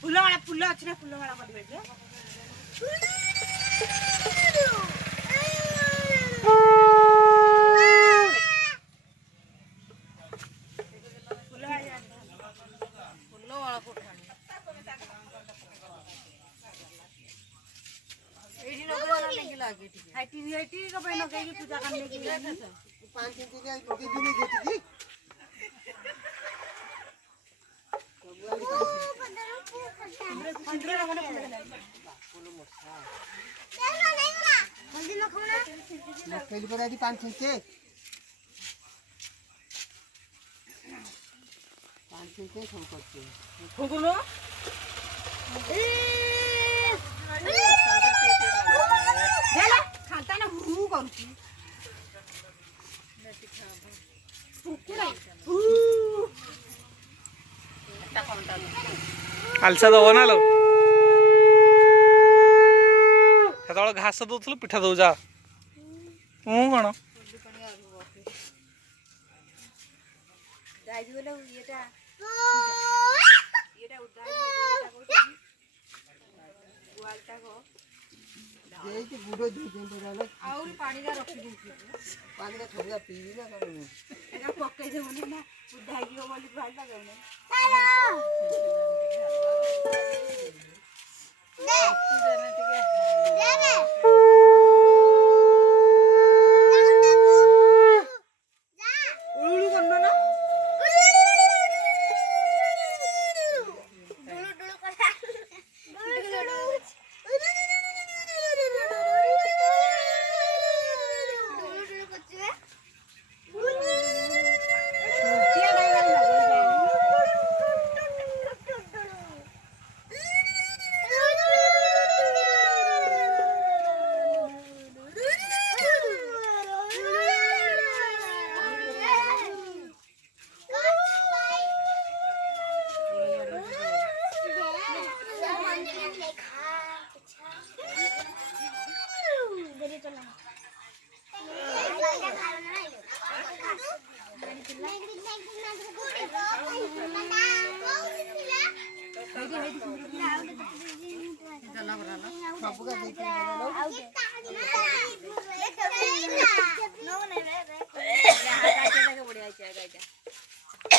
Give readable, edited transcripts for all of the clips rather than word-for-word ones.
फूल वाला फूल अच्छे ना फूल वाला कर बेटे फूल वाला कोठानी एडी नगरा लेके लागे ठीक है हाइटी का बहनों के पूजा करने के लिए 5 दिन के दिन गेट की खाता ना हु करूची आलसा दब ना लो सेतବେଳେ घास दउथलु पिठा दउ जा कौन दाइजी बोले येटा उदाई वालटा को जे के बुडो दु दिन बजाले और पानी का रखी दूची पानी का थोड़ा पीवी ना करू एका पक्के जे बोली ना उदाई को बोली भाई लगे ने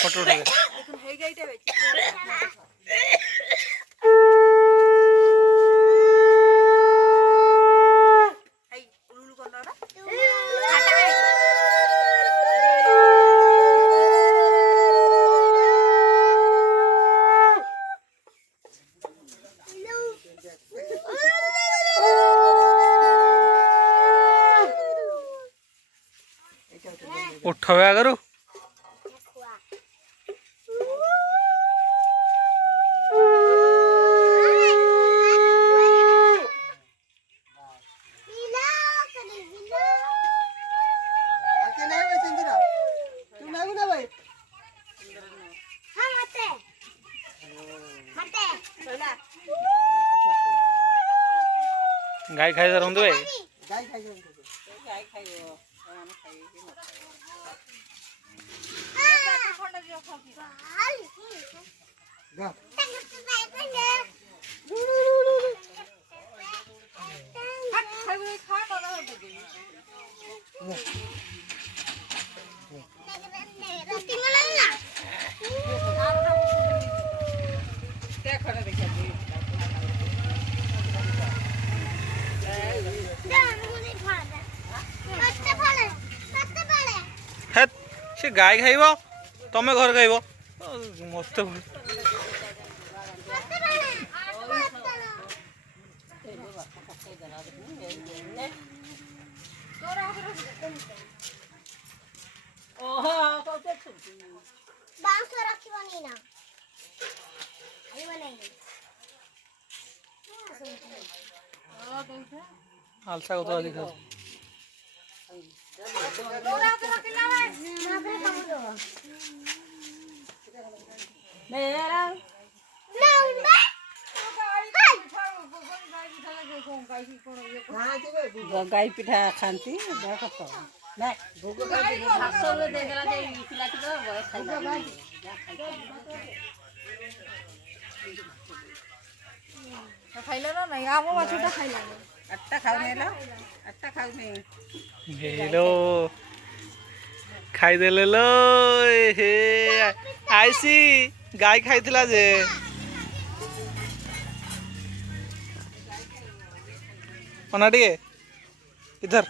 फोटो उठा हे गाइटा बेची हाय उलुलु करनरा खाता है उठवे करू गाय खाई जा रंदे गाय खाइयो हम खाइए कि मत खंडा दियो खाकी गा खाइबे खा ना हो दे रोटी मलाई ना क्या खड़ा देखा दे से गाय खाइब तमें घर खाइब मस्त आलसा को तो दिखा गाई पिठा खाती ना भोग ଖାଇଲା ନା ନାଇଁ ଆମ ବାଛୁଟା ଖାଇଲାନି ଆଠଟା ଖାଉନି ହେଲା ଆଠଟା ଖାଉନି ହେଲୋ ଖାଇଦେଲେ लो हे आईसी गाय खाइथिला जे अना टिके इधर